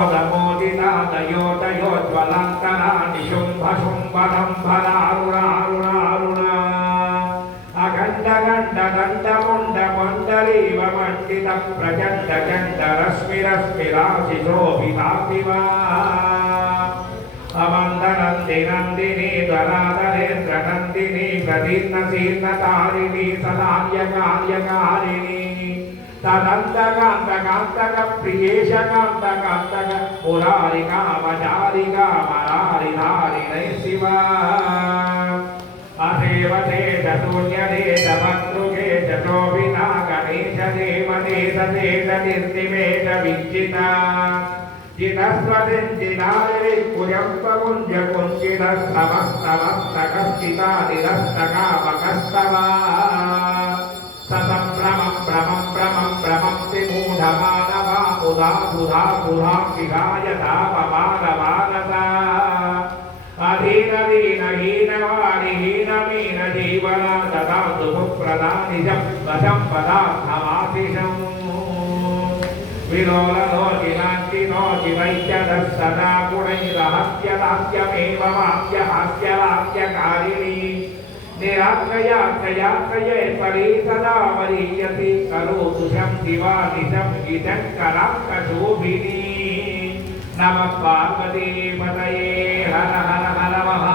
मोदितादयोदयोज्वलन्तराणि शुम्भशुम्भदम्भरारुणारुणारुणा अखण्डगण्डदण्डमुण्डमण्डलीव मण्डितं प्रचण्डचण्डरश्मिरश्मिराशिशोभितापिवा अमन्दनन्दिनन्दिनी दरादरेन्द्रनन्दिनी प्रदीर्णशीर्णतारिणी सदार्यकार्यकारिणी तदन्तकान्तकान्तक प्रियेशकान्तकान्तक मुरारिका मजारिका मरारिधारिणै शिवा असेवदेश शून्यदेश भक्तृकेश शोभिता गणेश देवदेश देश निर्निमेष विज्जिता जितस्वदिञ्जितादिरि कुजम्बकुञ्ज कुञ्जितस्तमस्तमस्तकस्थितादिरस्तकामकस्तवा सतम्भ्रमं भ्रमं भ्रमं भ्रमन्ति मूढमानवा बुधा बुधा बुधा विहायता पमानमानसा अधीनदीनहीनवाणिहीनमीन जीवना ददातु सुप्रदानिजं वशं पदार्थमातिशम् विलोललोचिनाञ्चिनो जिवैत्यदः सदा गुणैरहस्यलास्यमेव वाक्यहास्यलास्यकारिणी निरात्रयात्रयात्रयेश्वरी सदा वरीयसी करोतु शं दिवानिशं गिजङ्कराङ्कशोभिनी नमः पार्वतीपतये हर हर हर महादेव।